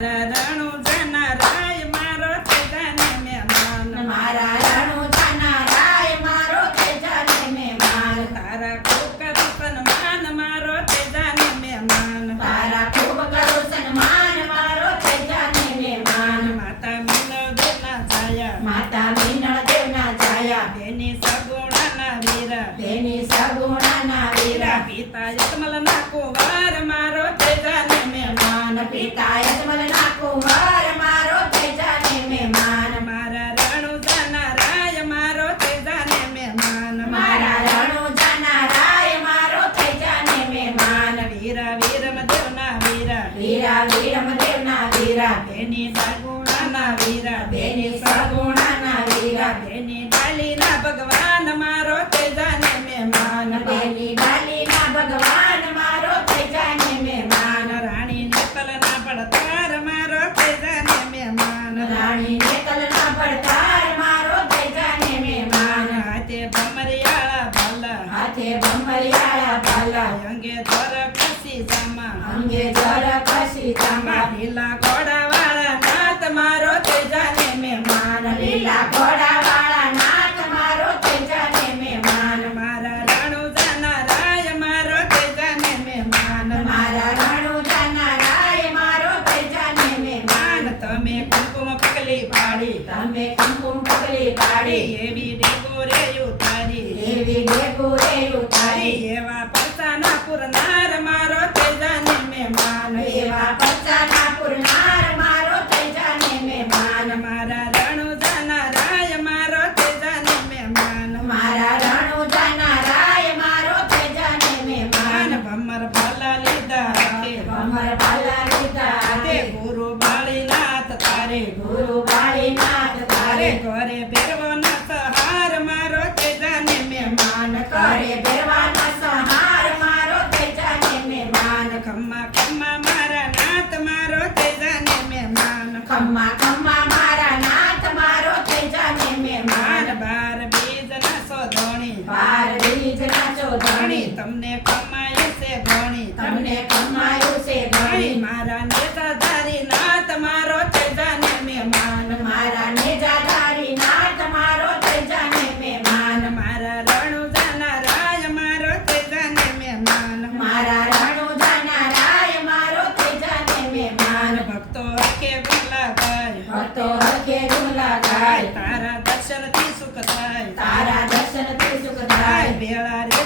રણુજાના રાય મારો તેજાને મહેમાન મારા રણુજાના રાય મારો તેજાને મહેમાન તારા ખૂબ કરું સન્માન મારો તેજાને મહેમાન તારા ખૂબ કરું સન્માન મારો તેજાને મહેમાન માતા મીનળ દેવના છાયા માતા મીનળ દેવના છાયા બેની સગુણાના વીરા બેની સગુણાના વીરા પિતા યતમલના કુંવાર મારો તેજાને મહેમાન પિતા યજમલના કુંવર મારો તેજાને મહેમાન મારા રણુજાના રાય મારો તેજાને મહેમાન મારા રણુજાના રાય મારો તેજાને મહેમાન વીરા વીરમ દેવના વીરા વીરા વીરમ દેવના વીરા બેની સગુણાના વીરા બેની સગુણાના વીરા બેની ડાલીના ભગવાન મારો તેજાને મહેમાન બેની ડાલીના ભગવાન મારો તેજાને મહેમાન રાણી નેતલના પડતાર મારો તેજાને મહેમાન રાણી નેતલના પડતાર મારો તેજાને મહેમાન હાથે ભમરિયાળા ભાલા હાથે ભમરિયાળા ભાલા અંગે ધર ખસી જામા અંગે જર કશી તાંબા લીલા ઘોડાવાળા નાથ મારો તેજાને મહેમાન લીલા ઘોડાવાળા નાથ મારો તેજાને મહેમાન મારા રણુજાના રાય મારો તેજાને મહેમાન મારા રણુજાના રાય મારો તેજાને મહેમાન તમે કુમકુમ પગલી પાડી તમે કુમકુમ પગલી પાડી એવી ડેગોરે ઉતારી એવી ડેગુરે ઉતારી એવા પરસાના પુરનાર મારો તેજાને મહેમાન એવા પચાના પુરનાર મારો તેજાને મહેમાન મારા રણુજાના રાય મારો તેજાને મહેમાન મારા રણુજાના રાય મારો તેજાને મહેમાન ભમર ભલા લીધા હાથે ભમર ભાલા લીધા હાથે હાથે ગુરુ બાળીનાથ તારે ગુરુ બાળીનાથ તારે તારે ઘરે બેરવાના સહાર મારો તેજાને મહેમાન કરે બેરવાના સહાર મારો તેજાને મહેમાન ખમ્મા ખમ્મા મારા નાથ મારો તેજાને મહેમાન ખમ્મા ખમ્મા મારા નાથ મારો તેજાને મહેમાન બાર બીજના સોધણી બાર બીજના ચોધણી તમને કમાયું છે ઘણી તમને કમાયું છે ઘણી મારા નેતાધારી નાથ મારો તેજાને મહેમાન મારા નેજાધારી નાથ મારો તેજાને મહેમાન મારા રણુજાના રાય મારો તેજાને મહેમાન મારા રણુજાના રાય મારો તેજાને મહેમાન ભક્તો હકે ગુલા ગાય ભક્તો હકે ગુલા ગાય તારા દર્શનથી સુખ થાય તારા દર્શનથી સુખ થાય ભેળા રે